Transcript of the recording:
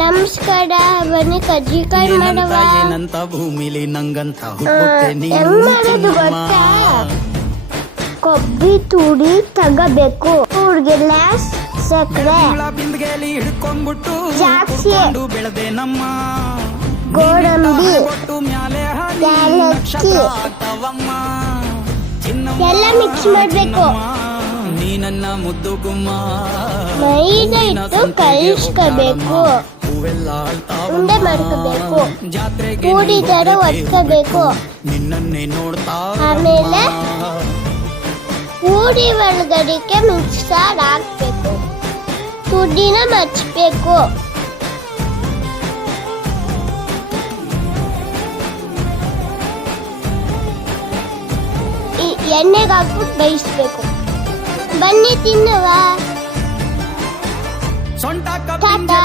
ನಮಸ್ಕಾರ, ಬನ್ನಿ ಕಜ್ಜಿಕಾಯಿ ಮಾಡವ. ಏನಂತ ಭೂಮಿಲಿ ನಂಗಂತ ಹೆಂಗ್ ಮಾಡೋದು ಗೊತ್ತಾ? ಕೊಬ್ಬರಿ ತುಡಿ ತಗಬೇಕು, ಹುಡ್ಗಿಲ್ಲ ಸಕ್ಕರೆ, ಬಿಂದಿಗೆಲಿ ಹಿಡ್ಕೊಂಡ್ಬಿಟ್ಟು ದ್ರಾಕ್ಷಿ, ಬೆಳೆದೆ ನಮ್ಮ ಗೋಡಂಬಿ, ಏಲಕ್ಕಿ ಎಲ್ಲ ಮಿಕ್ಸ್ ಮಾಡಬೇಕು. ನೀ ನನ್ನ ಮುದ್ದು ಗುಮ್ಮ, ಮೈದಾ ಹಿಟ್ಟು ಕಲಿಸ್ಕೋಬೇಕು, ಉಂಡೆ ಮಾಡ್ಕೋಬೇಕು, ಪೂರಿ ತರ ಒತ್ಕೋಬೇಕು. ನಿನ್ನನ್ನೇ ನೋಡ್ತಾ ಆಮೇಲೆ ಪೂರಿ ಒಳಗಡೆಗೆ ಮಿಕ್ಸರ್ ಹಾಕ್ಬೇಕು, ತುದಿನ ಮಚ್ಚಬೇಕು. ಎಣ್ಣೆಗೆ ಹಾಕ್ಬಿಟ್ಟು ಬೇಯಿಸ್ಬೇಕು. ಬನ್ನಿ ತಿನ್ನುವ. ಸೊಂಟ ಟಾಟಾ.